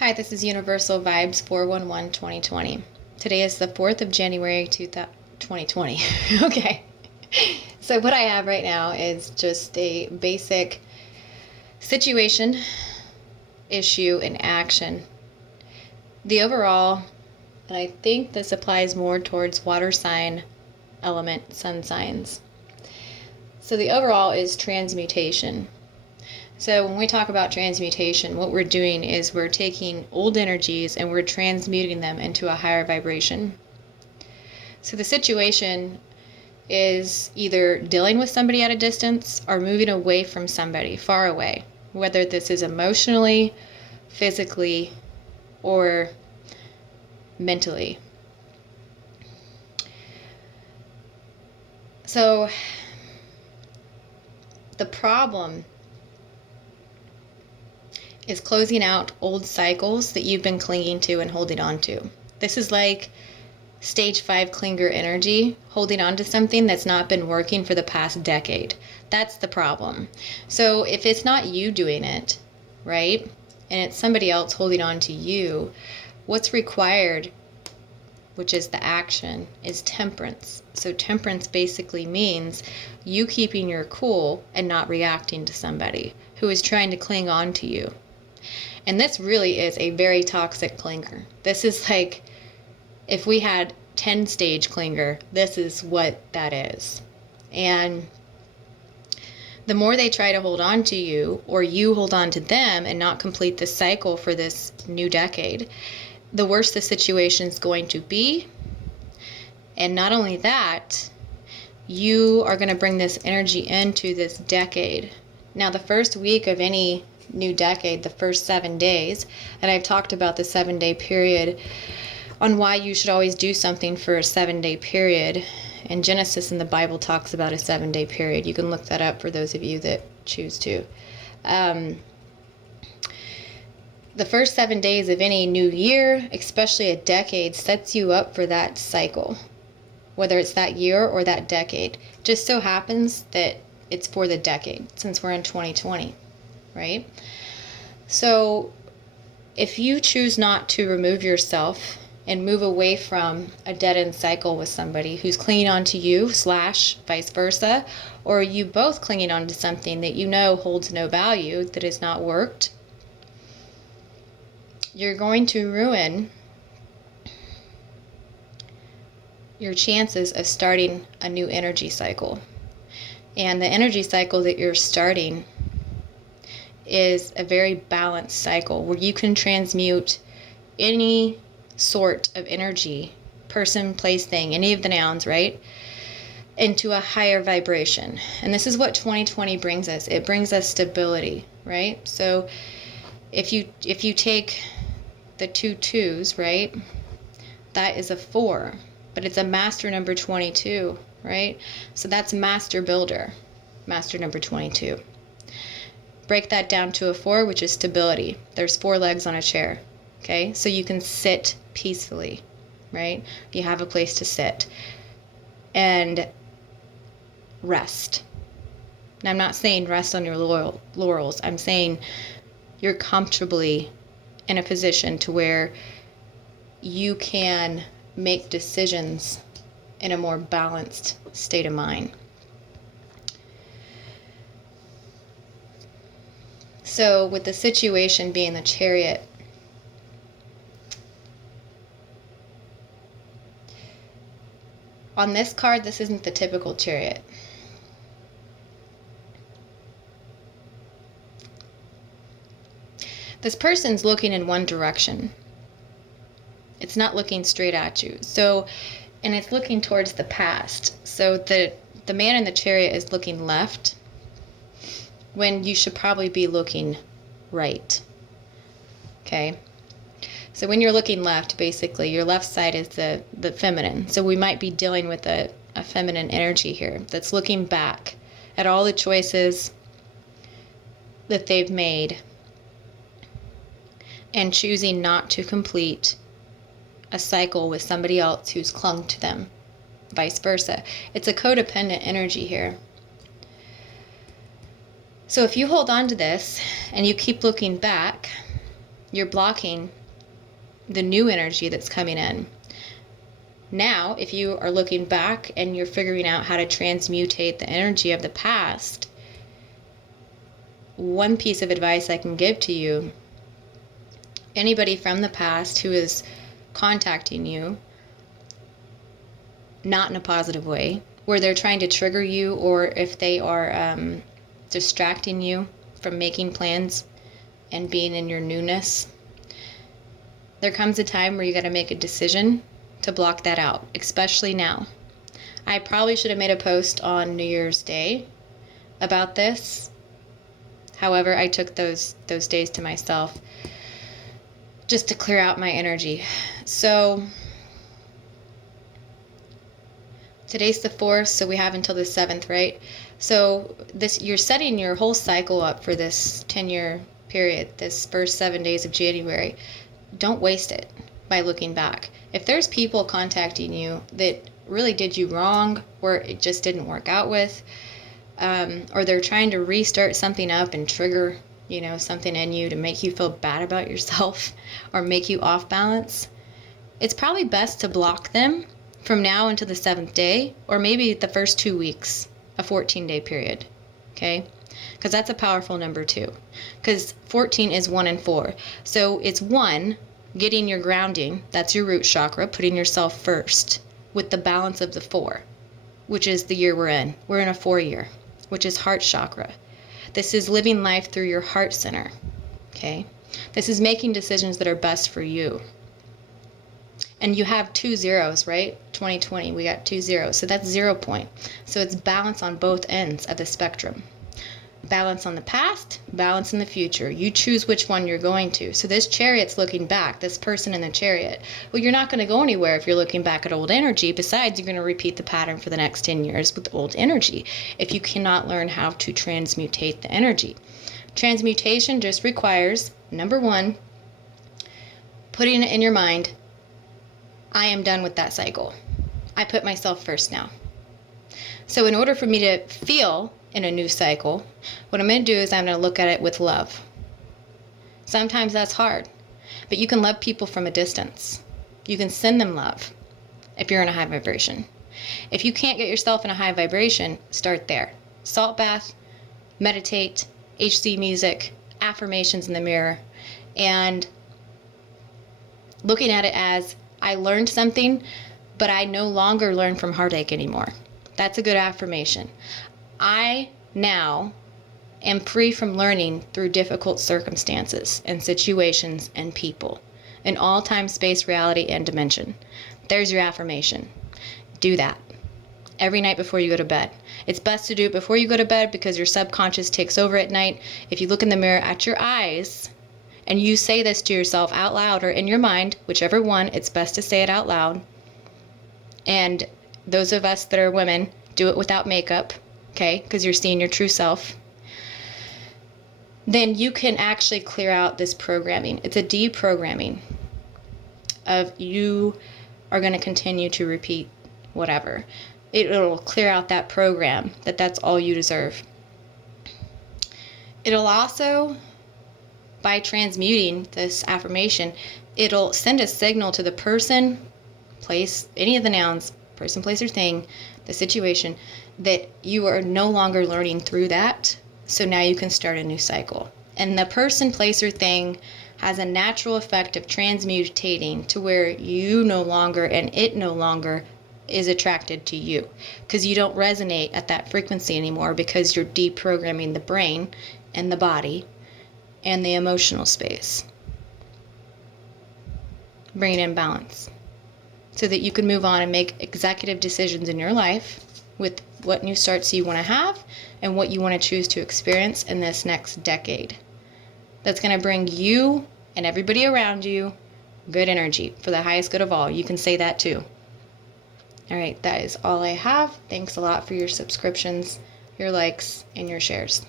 Hi, this is Universal Vibes 411-2020. Today is the 4th of January 2020. Okay. So what I have right now is just a basic situation, issue, and action. The overall, and I think this applies more towards water sign, element, sun signs. So the overall is transmutation. So when we talk about transmutation, what we're doing is we're taking old energies and we're transmuting them into a higher vibration. So the situation is either dealing with somebody at a distance or moving away from somebody far away, whether this is emotionally, physically, or mentally. So the problem is closing out old cycles that you've been clinging to and holding on to. This is like stage 5 clinger energy, holding on to something that's not been working for the past decade. That's the problem. So if it's not you doing it, right, and it's somebody else holding on to you, what's required, which is the action, is temperance. So temperance basically means you keeping your cool and not reacting to somebody who is trying to cling on to you. And this really is a very toxic clinger. This is like if we had 10-stage clinger, this is what that is. And the more they try to hold on to you, or you hold on to them and not complete the cycle for this new decade, the worse the situation is going to be. And not only that, you are going to bring this energy into this decade. Now, the first week of any new decade, the first 7 days, and I've talked about the 7-day period on why you should always do something for a 7-day period. And Genesis in the Bible talks about a 7-day period. You can look that up for those of you that choose to. The first 7 days of any new year, especially a decade, sets you up for that cycle, whether it's that year or that decade. Just so happens that it's for the decade, since we're in 2020, right? So if you choose not to remove yourself and move away from a dead-end cycle with somebody who's clinging on to you / vice versa, or you both clinging on to something that you know holds no value, that has not worked, you're going to ruin your chances of starting a new energy cycle. And the energy cycle that you're starting is a very balanced cycle where you can transmute any sort of energy, person, place, thing, any of the nouns, right, into a higher vibration. And this is what 2020 brings us. It brings us stability, right? So if you take the 2 2s, right, that is a 4, but it's a master number 22, right? So that's master builder, master number 22. Break that down to a 4, which is stability. There's 4 legs on a chair, okay? So you can sit peacefully, right? You have a place to sit and rest. Now, I'm not saying rest on your laurels. I'm saying you're comfortably in a position to where you can make decisions in a more balanced state of mind. So with the situation being the Chariot, on this card, this isn't the typical Chariot. This person's looking in one direction. It's not looking straight at you. So, and it's looking towards the past. So the man in the Chariot is looking left when you should probably be looking right. Okay? So when you're looking left, basically, your left side is the feminine. So we might be dealing with a feminine energy here that's looking back at all the choices that they've made and choosing not to complete a cycle with somebody else who's clung to them, vice versa. It's a codependent energy here. So if you hold on to this and you keep looking back, you're blocking the new energy that's coming in. Now, if you are looking back and you're figuring out how to transmutate the energy of the past, one piece of advice I can give to you, anybody from the past who is contacting you, not in a positive way, where they're trying to trigger you, or if they are distracting you from making plans and being in your newness, there comes a time where you got to make a decision to block that out, especially now. I probably should have made a post on New Year's Day about this. However, I took those days to myself just to clear out my energy. So today's the 4th, so we have until the 7th, right? So you're setting your whole cycle up for this 10-year period, this first 7 days of January. Don't waste it by looking back. If there's people contacting you that really did you wrong, or it just didn't work out with, or they're trying to restart something up and trigger, something in you to make you feel bad about yourself or make you off balance, it's probably best to block them from now until the 7th day, or maybe the first 2 weeks, a 14-day period, okay? Because that's a powerful number too. Because 14 is 1 and 4. So it's 1, getting your grounding, that's your root chakra, putting yourself first, with the balance of the 4, which is the year we're in. We're in a 4-year, which is heart chakra. This is living life through your heart center, okay? This is making decisions that are best for you. And you have 2 zeros, right? 2020, we got 2 zeros. So that's 0 point. So it's balance on both ends of the spectrum. Balance on the past, balance in the future. You choose which one you're going to. So this chariot's looking back, this person in the chariot. Well, you're not going to go anywhere if you're looking back at old energy. Besides, you're going to repeat the pattern for the next 10 years with old energy if you cannot learn how to transmutate the energy. Transmutation just requires, number 1, putting it in your mind, I am done with that cycle. I put myself first now. So in order for me to feel in a new cycle, what I'm going to do is I'm going to look at it with love. Sometimes that's hard, but you can love people from a distance. You can send them love if you're in a high vibration. If you can't get yourself in a high vibration, start there. Salt bath, meditate, HC music, affirmations in the mirror, and looking at it as, I learned something, but I no longer learn from heartache anymore. That's a good affirmation. I now am free from learning through difficult circumstances and situations and people in all time, space, reality, and dimension. There's your affirmation. Do that every night before you go to bed. It's best to do it before you go to bed because your subconscious takes over at night. If you look in the mirror at your eyes and you say this to yourself out loud or in your mind, whichever one, it's best to say it out loud. And those of us that are women, do it without makeup, okay, because you're seeing your true self. Then you can actually clear out this programming. It's a deprogramming of you are going to continue to repeat whatever. It'll clear out that program that's all you deserve. It'll also, by transmuting this affirmation, it'll send a signal to the person, place, any of the nouns, person, place, or thing, the situation, that you are no longer learning through that. So now you can start a new cycle. And the person, place, or thing has a natural effect of transmutating to where you no longer and it no longer is attracted to you, because you don't resonate at that frequency anymore, because you're deprogramming the brain and the body and the emotional space. Bringing in balance so that you can move on and make executive decisions in your life with what new starts you want to have and what you want to choose to experience in this next decade. That's going to bring you and everybody around you good energy for the highest good of all. You can say that too. All right, that is all I have. Thanks a lot for your subscriptions, your likes, and your shares.